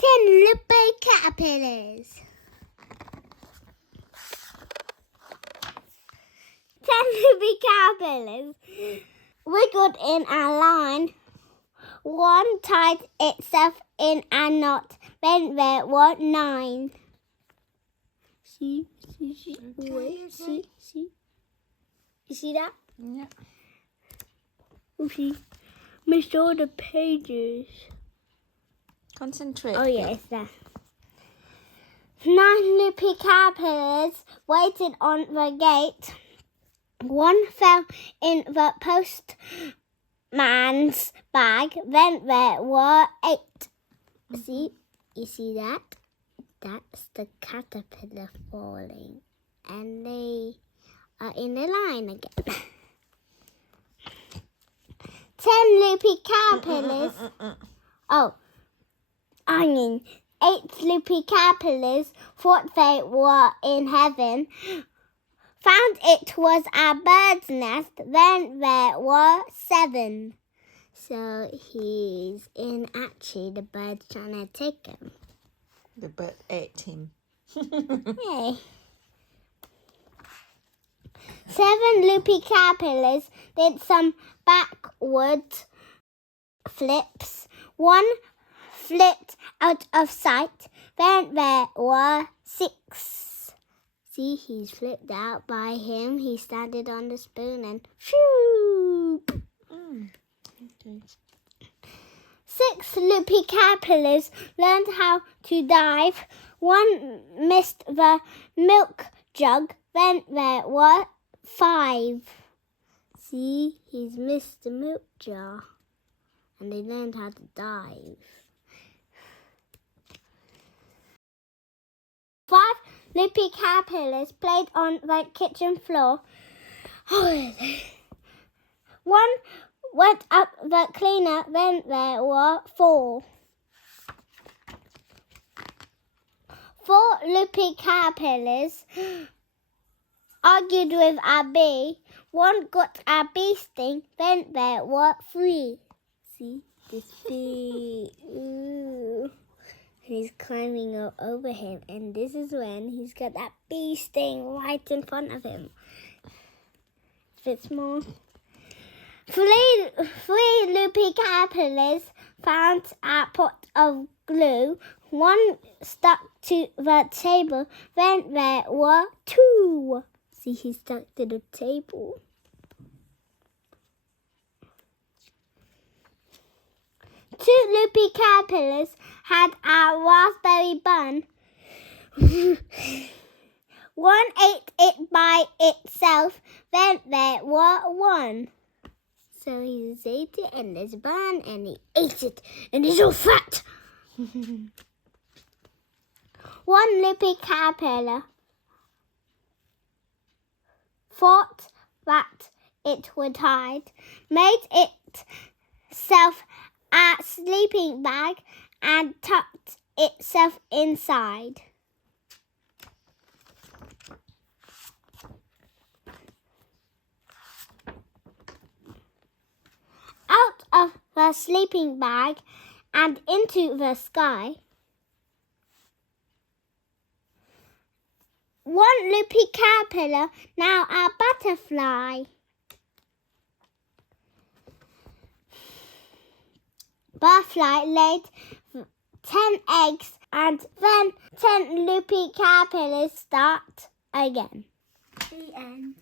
10 loopy caterpillars. 10 loopy caterpillars wiggled in a line. One tied itself in a knot. Then there were 9. See? Okay. See? You see that? Yeah. See? Missed all the pages. Concentrate. Oh, yeah, it's there. 9 loopy caterpillars waited on the gate. One fell in the postman's bag. Then there were 8. See? You see that? That's the caterpillar falling. And they are in a line again. 10 loopy caterpillars. Oh, I mean, 8 loopy caterpillars thought they were in heaven. Found it was a bird's nest. Then there were 7. So he's in actually the bird's trying to take him. The bird ate him. Hey. 7 loopy caterpillars did some backward flips. One flipped out of sight. Then there were 6. See, he's flipped out by him. He standing on the spoon and shoo! Okay. 6 loopy caterpillars learned how to dive. One missed the milk jug. Then there were 5. See, he's missed the milk jar. And they learned how to dive. 5 loopy caterpillars played on the kitchen floor. One went up the cleaner. Then there were 4. 4 loopy caterpillars argued with a bee. One got a bee sting. Then there were 3. See this bee? Ooh. He's climbing over him, and this is when he's got that bee sting right in front of him. A bit small. 3 loopy caterpillars found a pot of glue. One stuck to the table. Then there were 2. See, he stuck to the table. 2 loopy caterpillars had a raspberry bun. One ate it by itself. Then there were 1. So he ate it in his bun and he ate it and he's all fat. 1 loopy caterpillar thought that it would hide, made itself a sleeping bag and tucked itself inside. Out of the sleeping bag and into the sky. 1 loopy caterpillar, now a butterfly. Butterfly laid 10 eggs and then 10 loopy caterpillars start again. The end.